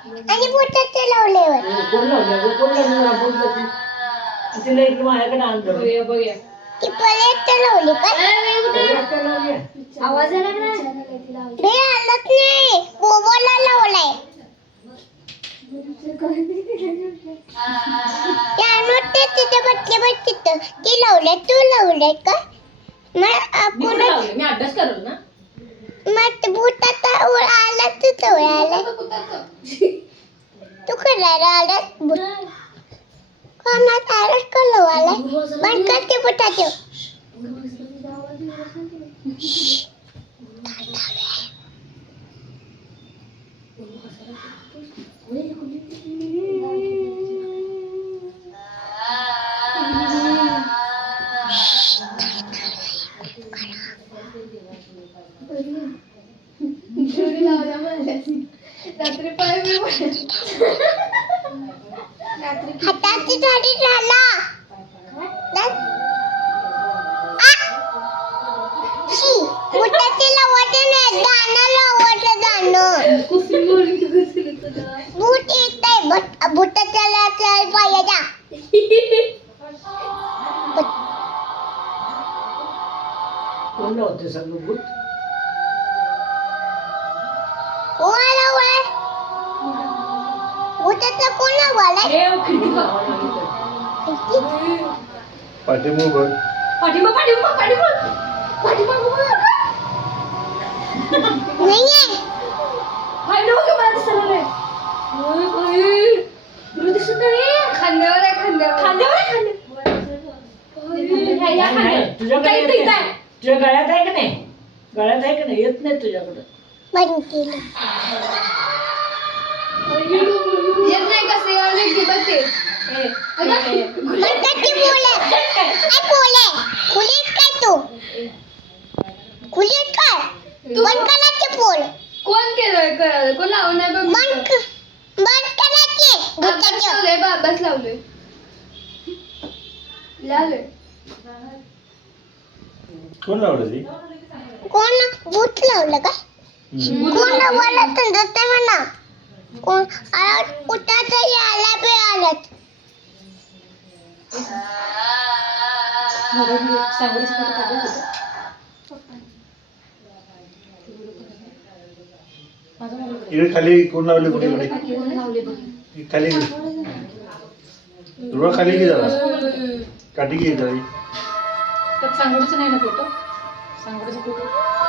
आणि बुटाचे लावल्यावर कोण लावलं कोण लावलं बोल जाती तिला इकडे माझ्याकडे आणलं बघूया ती पलेट लावली का आवाज आला ना बे आलत नाही बोबोला लावलाय त्यानं ते तिथे बसले तिथं ती लावले तू लावले का मग आपण मी अभ्यास करू ना मग बुटाचा आला तू आला तू करायला आला कोणात आलास का लावायला बंद करते बुटाचे हाताची झाडी झाला बुटाचे लावायचे नाही गाणं लावायचं गाणं बूट येत आहे बुटाच्या पायाच्या कोण लावते सगळं बूट बुटाचा कोण लावायला पाठीमाग नाहीये खांद्यावर आहे तुझ्या गळ्यात आहे का नाही गळ्यात आहे का नाही येत नाही तुझ्याकडं बंद केलं येत नाही कसे बघते म्हणतात बोले खुलीत काय तू खुलीत काय बंद करायचे पोल कोण केलं कोण लावून नाही बघ बंद करायचे बुटाचे लावलंय बाबाच लावलंय कोण लावलं ती कोण बूट लावलं का कोण लावलं समजत नाही म्हणा कोण कुठाचा आला पे आलात इकडे खाली कोण लावले कुठे खाली तुला खाली की जरा काठी घे जरा सांगोडीचं नाही ना फोटो सांगोडीचा फोटो